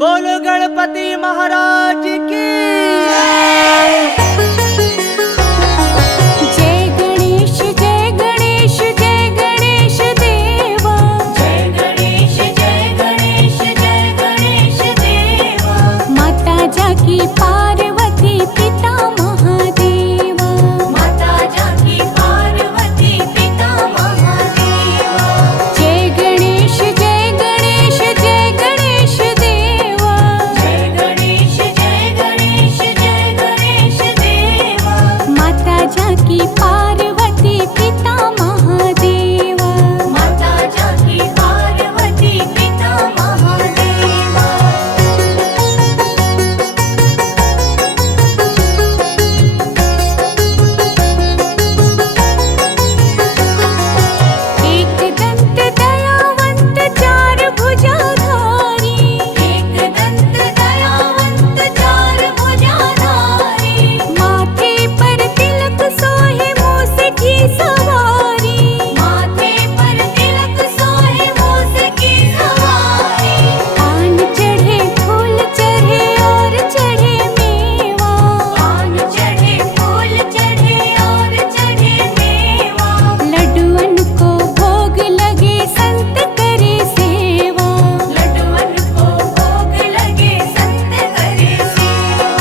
बोलो गणपति महाराज की। जय गणेश जय गणेश जय गणेश देवा। जय गणेश जय गणेश जय गणेश देवा। माता जाकी पार्वती पिता महादेवा। माता जाकी पार्वती पिता महादेवा। जय गणेश जय गणेश जय गणेश देवा। जय गणेश जय गणेश जय गणेश देवा। माता जाकी पार्वती पिता महादेवा। माता जाकी पार्वती पिता महादेवा। एक दंत दयावंत चार भुजाधारी। एक दंत दयावंत चार भुजाधारी। माथे पर तिलक सोहे मूस की सवारी। माथे पर तिलक सोहे मूस की सवारी। पान चढ़े फूल चढ़े और चढ़े मेवा। पान चढ़े फूल चढ़े और चढ़े मेवा। लड्डुअन को भोग लगे संत करे सेवा। लड्डुअन को भोग लगे संत करे सेवा।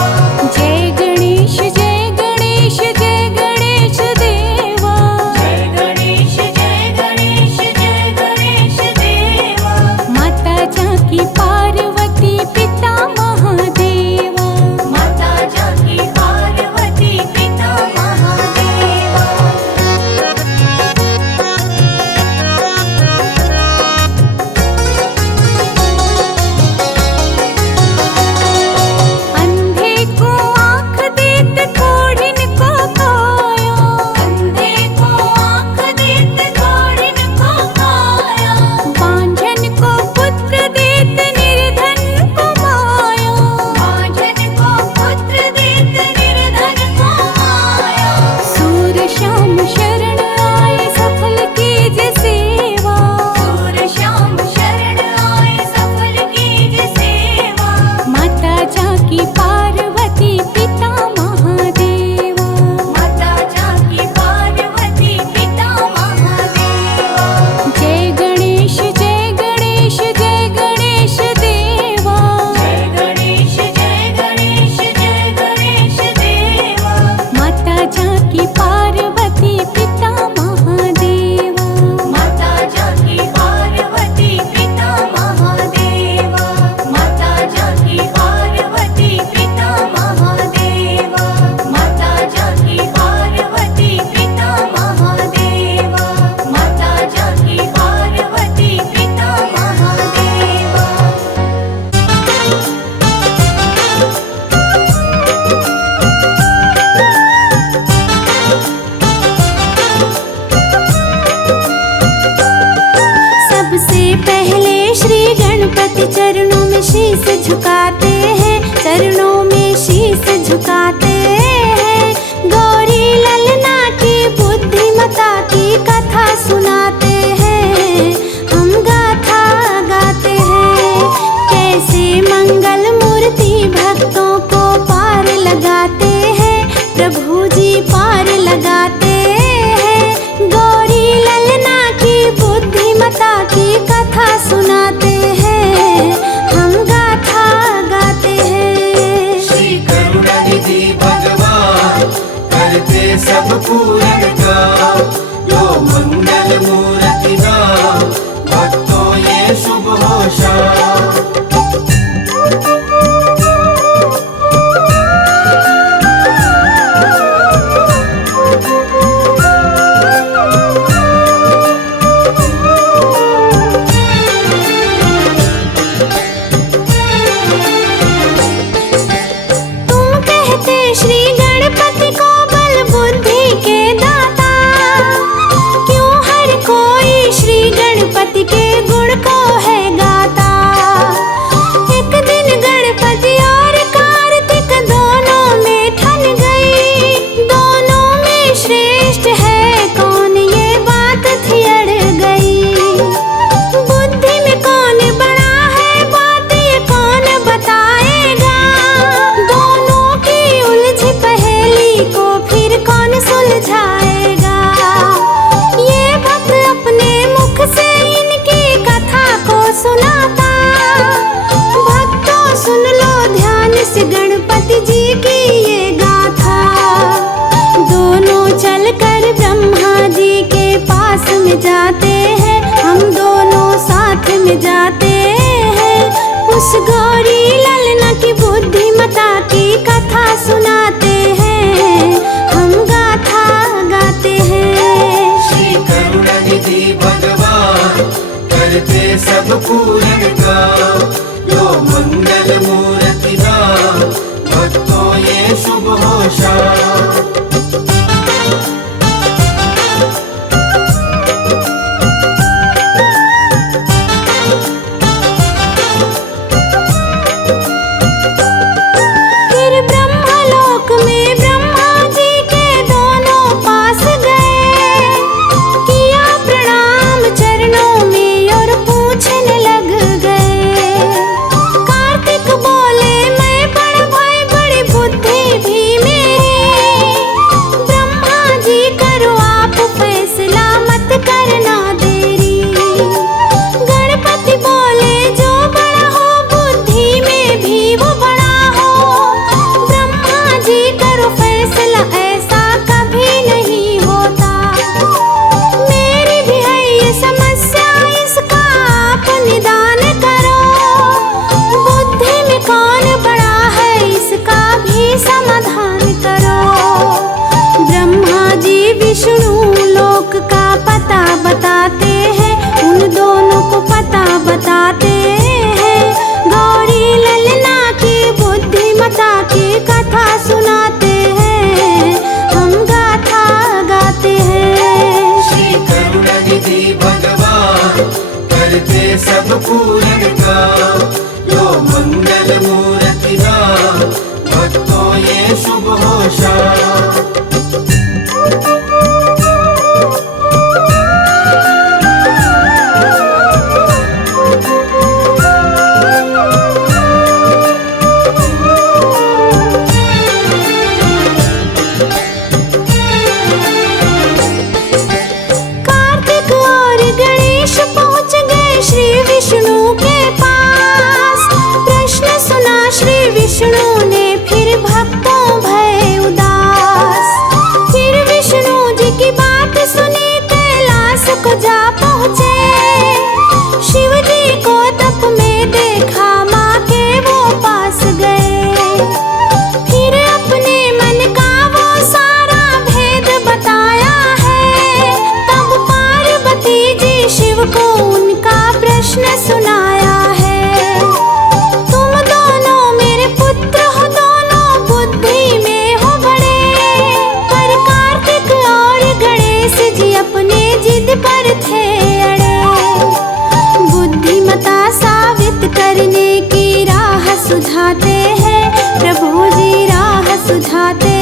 जय गणेश जय गणेश जय गणेश देवा। जय गणेश जय गणेश जय गणेश देवा। माता जाकी पार्वती पिता महादेवा। माता जाकी पार्वती पिता महादेवा। अंधे को आँख देत कोढ़िन को काया। अंधे को आँख देत कोढ़िन को काया। बांझन को पुत्र देत निर्धन को माया। बांझन को पुत्र देत निर्धन को माया। सूर श्याम शरण आए सफल कीजे सेवा। सूर श्याम शरण आए सफल कीज सेवा। माता जाकी पार्वती पिता महादेवा। माता जाकी पार्वती पिता महादेवा। जय गणेश जय गणेश जय गणेश देवा। जय गणेश जय गणेश जय गणेश देवा। माता जाकी पार्वती पिता महादेवा। माता जाकी पार्वती पिता महादेवा। माता जाकी पार्वती पिता महादेवा। माता जाकी पार्वती पिता महादेवा। माता जाकी पार्वती पिता महादेवा। सबसे पहले श्री गणपति चरणों में शीश झुकाते हैं। चरणों में शीश झुकाते हैं। गौरी ललना की बुद्धिमता की कथा सुनाते हैं। हम गाथा गाते हैं। कैसे मंगल मूर्ति भक्तों को पार लगाते हैं। प्रभु जी पार लगाते हैं। गौरी ललना की बुद्धिमता की कथा सुनाते हैं। हम गाथा गाते गौरी ललना की बुद्धिमता की कथा सुनाते हैं, हम गाथा गाते हैं। श्री करुणानिधि भगवान करते सब पूर्ण काम, लो मंगल मूर्ति नाम भक्तों ये शुभ हो शाम। बताते हैं, उन दोनों को पता बताते हैं। गौरी ललना की बुद्धिमता की कथा सुनाते हैं, हम गाथा गाते हैं। श्री करुणानिधि भगवान करते सब पूर्ण काम, लो मंगल मूर्ति नाम भक्तों ये शुभ हो शाम। विष्णु ने फिर भक्तों भय उदास, फिर विष्णु जी की बात सुनी कैलाश को जा पहुँचे। शिव जी को तप में देखा, माँ के वो पास गए। फिर अपने मन का वो सारा भेद बताया है, तब पार्वती जी शिव को उनका प्रश्न सुनाया है। पर थे अड़े, बुद्धिमता साबित करने की राह सुझाते हैं, प्रभु जी राह सुझाते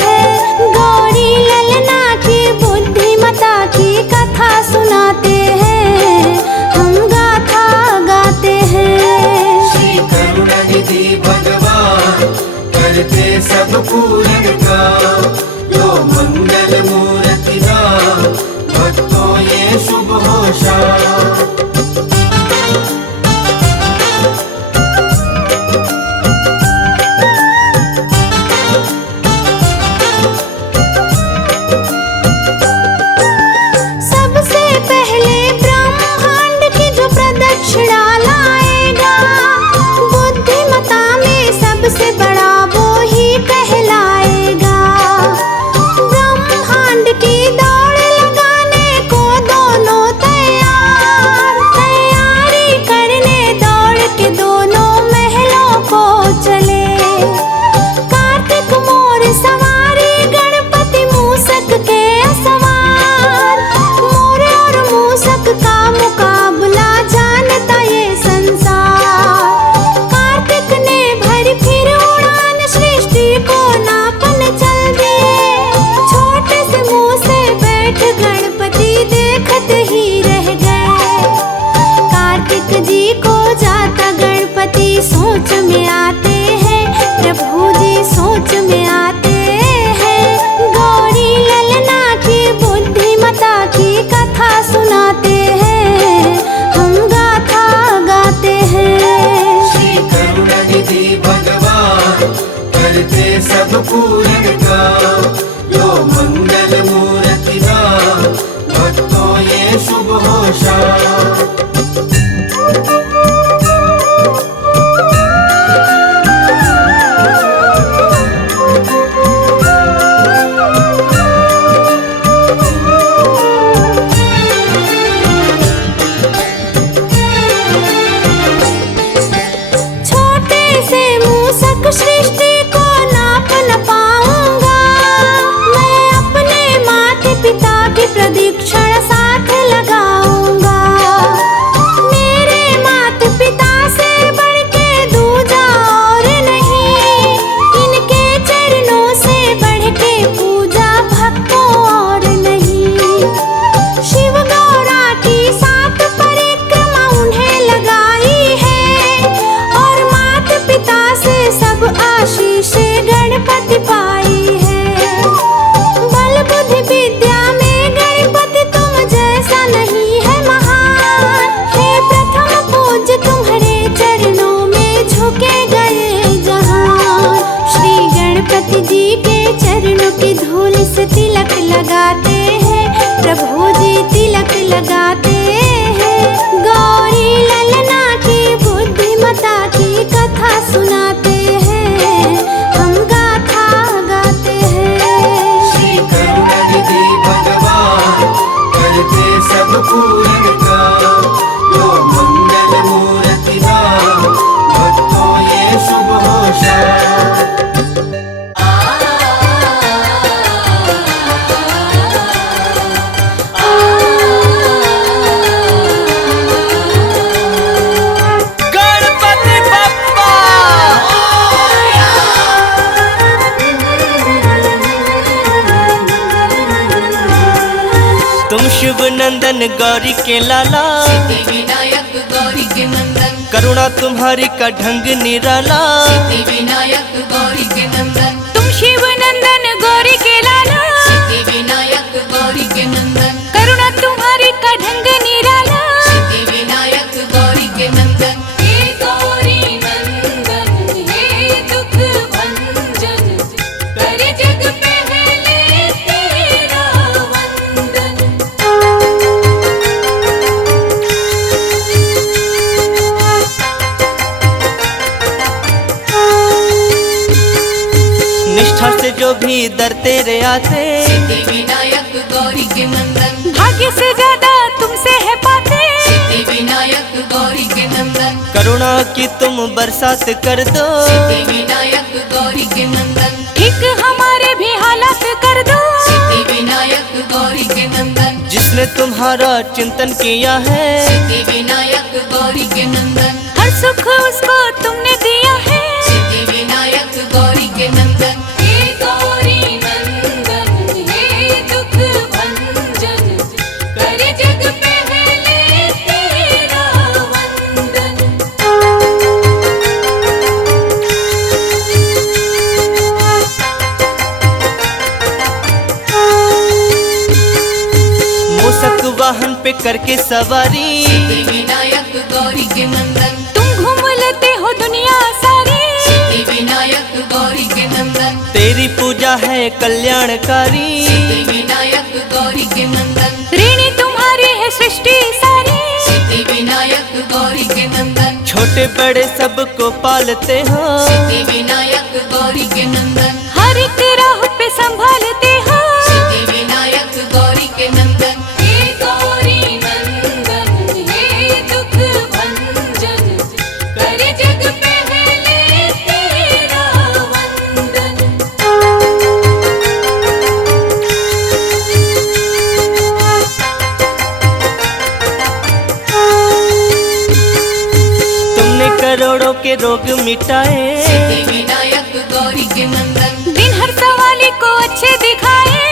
हैं। गौरी ललना की बुद्धिमता की कथा सुनाते हैं, हम गाथा गाते हैं। श्री करुणानिधि भगवान करते सब पूर्ण काम, लो मंगल मूर्ति नाम भक्तों ये शुभ हो शाम। सबसे पहले ब्रह्मांड की जो प्रदक्षिणा लाएगा, बुद्धिमता में सबसे बड़ा वो ही कहलाएगा। सृष्टि को नाप न पाऊंगा। मैं अपने माता पिता की प्रदीक्षण साथ लगाऊंगा। मेरे माता पिता से बढ़ के दूजा और नहीं, इनके चरणों से बढ़ के पूजा भक्तों और नहीं। शिव गौरा की 7 परिक्रमा उन्हें लगाई है, और माता पिता से सब आशीष गणपति पाई है। बल बुद्धि विद्या में गणपति तुम जैसा नहीं है महान। हे प्रथम पूज्य तुम्हारे चरणों में झुके गए जहान। श्री गणपति जी के चरणों की धूल से तिलक लगाते हैं, प्रभु जी तिलक लगाते हैं। गौरी ललना की बुद्धिमता की कथा सुनाते हैं, हम गाथा गाते हैं। श्री करुणानिधि भगवान करते सब पूर्ण काम। लो मंगल मूर्ति नाम भक्तों ये शुभ हो शाम। गणपति बप्पा तुम शिव नंदन गौरी के लाला, विनायक गौरी के नंदन, करुणा तुम्हारी का ढंग निराला। विनायक गौरी के नंदन, तुम शिव नंदन गौरी के लाला, विनायक गौरी के नंदन, करुणा तुम्हारी का ढंग निराला। विनायक गौरी के नंदन। हे गौरी नंदन हे दुख भंजन, करे जग पहले तेरा वंदन। निष्ठा से जो भी दर तेरे आते, विनायक गौरी के नंदन, भाग्य से ज्यादा तुमसे है पाते। विनायक गौरी के नंदन, करुणा की तुम बरसात कर दो। विनायक गौरी के नंदन, ठीक हमारे भी हालात कर दो। विनायक गौरी के नंदन, जिसने तुम्हारा चिंतन किया है, विनायक गौरी के नंदन, हर सुख उसको तुमने दिया है। विनायक गौरी के नंदन। हे गौरी नंदन हे दुख भंजन, करे जग पहले तेरा वंदन। मूसक वाहन पे करके सवारी, विनायक गौरी के नंदन, तुम घूम लेते हो दुनिया सारी। विनायक गौरी के नंदन, तेरी पूजा है कल्याणकारी। विनायक गौरी के नंदन, ऋणी तुम्हारी है सृष्टि सारी। विनायक गौरी के नंदन, छोटे बड़े सबको पालते हो। विनायक गौरी के नंदन, हर एक राह पे संभालते हो। विनायक गौरी के नंदन। हे गौरी नंदन हे दुख भंजन, करे जग पहले तेरा वंदन। तुमने करोड़ों के रोग मिटाए। विनायक गौरी के नंदन, दिन हर सवाली को अच्छे दिखाए।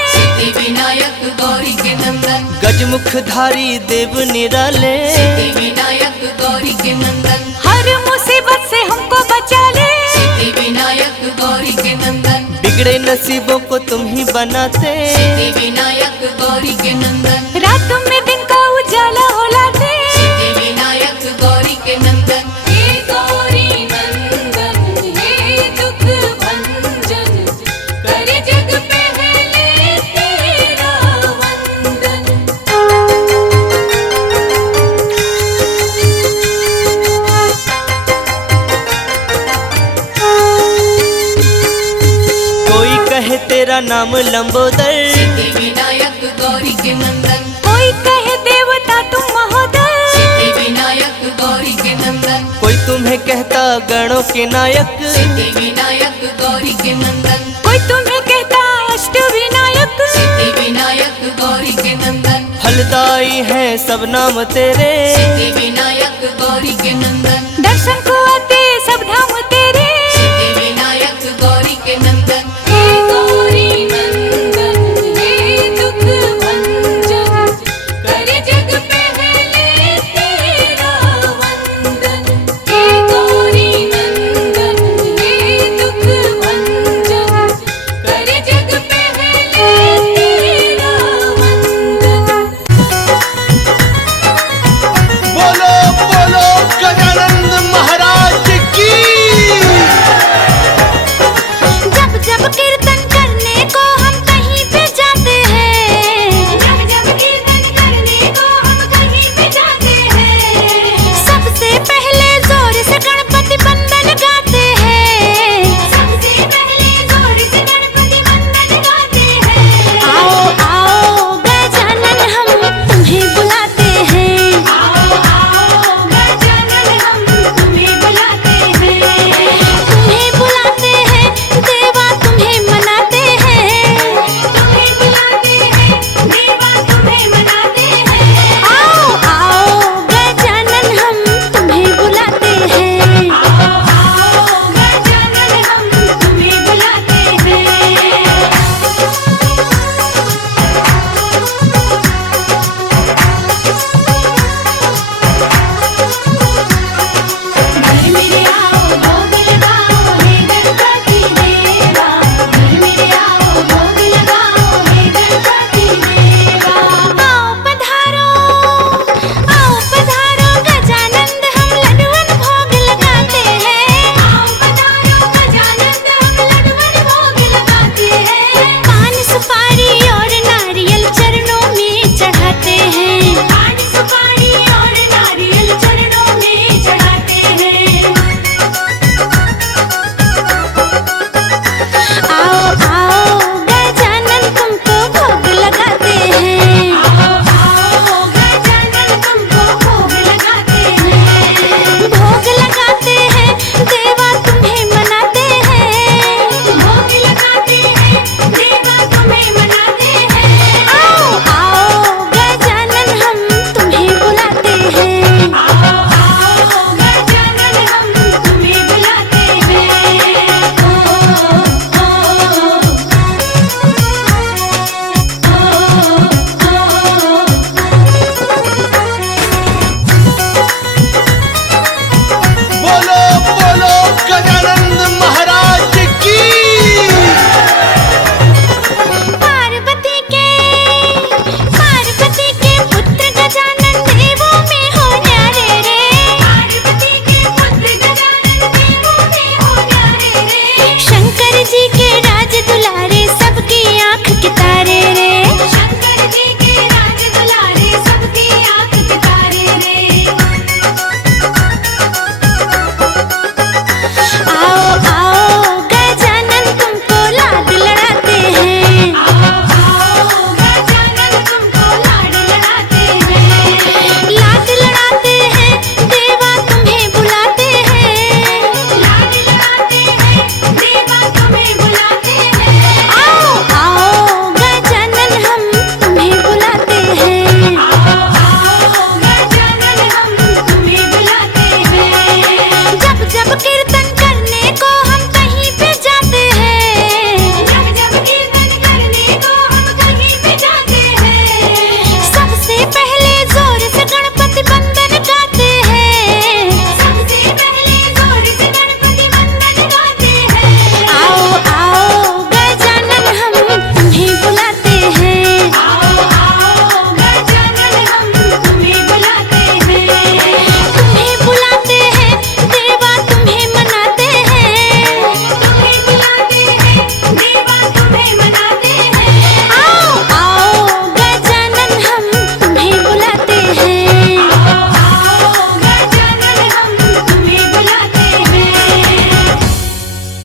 विनायक गौरी के नंदन, गजमुखधारी देव निराले। विनायक गौरी के नंदन, हर मुसीबत से हमको बचा ले। विनायक गौरी के नंदन, बिगड़े नसीबों को तुम ही बनाते। विनायक गौरी के नंदन, रात में दिन का उजाला हो लाते। विनायक गौरी के नंदन। हे गौरी नंदन हे दुख भंजन, करे जग पहले तेरा वंदन। कोई कहे तेरा नाम लंबोदर, विनायक गौरी के नंदन, कोई कहे देवता तुम महोदय। विनायक गौरी के नंदन, नंदन कोई तुम्हें कहता गणों के नायक, सिद्धि विनायक गौरी के नंदन कोई तुम्हें कहता अष्ट विनायक, सिद्धि विनायक गौरी के नंदन फलदाई है सब नाम तेरे, सिद्धि विनायक गौरी के नंदन दर्शन को आते सब धाम